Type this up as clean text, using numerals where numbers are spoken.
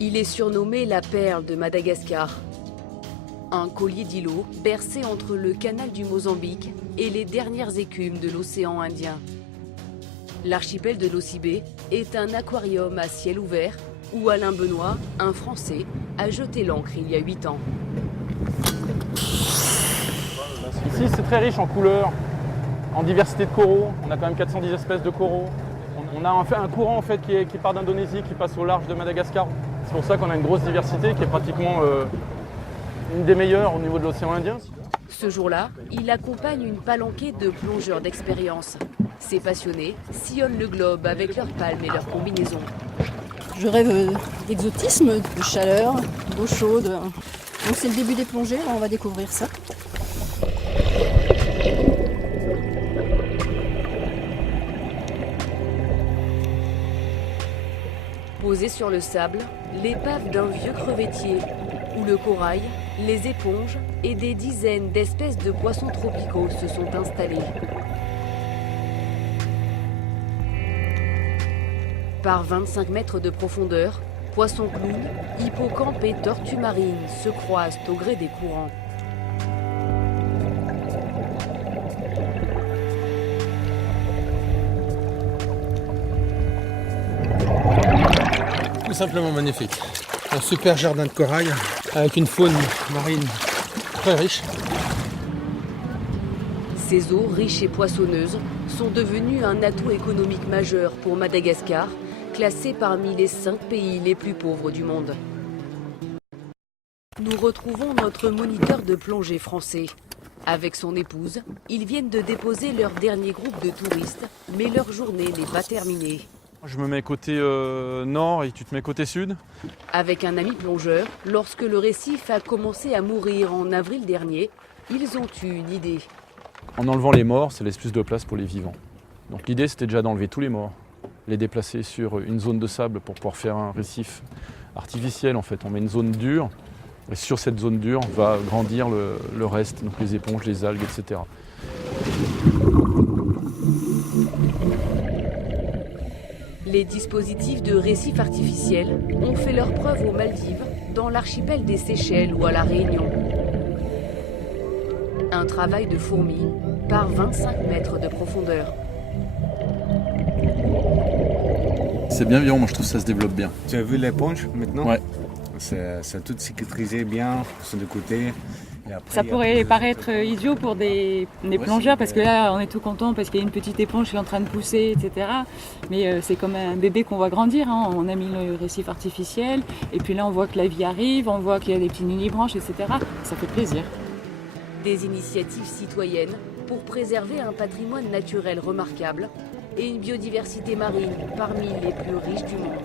Il est surnommé la perle de Madagascar. Un collier d'îlots bercé entre le canal du Mozambique et les dernières écumes de l'océan Indien. L'archipel de Nosy Be est un aquarium à ciel ouvert où Alain Benoît, un Français, a jeté l'ancre il y a 8 ans. Ici, c'est très riche en couleurs, en diversité de coraux. On a quand même 410 espèces de coraux. On a un courant en fait, qui part d'Indonésie, qui passe au large de Madagascar. C'est pour ça qu'on a une grosse diversité qui est pratiquement une des meilleures au niveau de l'océan Indien. Ce jour-là, il accompagne une palanquée de plongeurs d'expérience. Ces passionnés sillonnent le globe avec leurs palmes et leurs combinaisons. Je rêve d'exotisme, de chaleur, d'eau chaude. Donc c'est le début des plongées, on va découvrir ça. Posée sur le sable, l'épave d'un vieux crevettier, où le corail, les éponges et des dizaines d'espèces de poissons tropicaux se sont installés. Par 25 mètres de profondeur, poissons clowns, hippocampes et tortues marines se croisent au gré des courants. Tout simplement magnifique. Un super jardin de corail avec une faune marine très riche. Ces eaux riches et poissonneuses sont devenues un atout économique majeur pour Madagascar, classé parmi les 5 pays les plus pauvres du monde. Nous retrouvons notre moniteur de plongée français. Avec son épouse, ils viennent de déposer leur dernier groupe de touristes, mais leur journée n'est pas terminée. Je me mets côté nord et tu te mets côté sud. Avec un ami plongeur, lorsque le récif a commencé à mourir en avril dernier, ils ont eu une idée. En enlevant les morts, ça laisse plus de place pour les vivants. Donc l'idée, c'était déjà d'enlever tous les morts, les déplacer sur une zone de sable pour pouvoir faire un récif artificiel. En fait, on met une zone dure et sur cette zone dure va grandir le reste, donc les éponges, les algues, etc. Les dispositifs de récif artificiel ont fait leur preuve aux Maldives, dans l'archipel des Seychelles ou à La Réunion. Un travail de fourmi par 25 mètres de profondeur. C'est bien vivant, moi je trouve que ça se développe bien. Tu as vu l'éponge maintenant? Ouais. C'est tout cicatrisé bien, sur le côté. Et après, Ça pourrait paraître idiot pour des plongeurs parce que là on est tout content parce qu'il y a une petite éponge qui est en train de pousser, etc. Mais c'est comme un bébé qu'on voit grandir, hein. On a mis le récif artificiel et puis là on voit que la vie arrive, on voit qu'il y a des petits nunibranches, etc. Ça fait plaisir. Des initiatives citoyennes pour préserver un patrimoine naturel remarquable et une biodiversité marine parmi les plus riches du monde.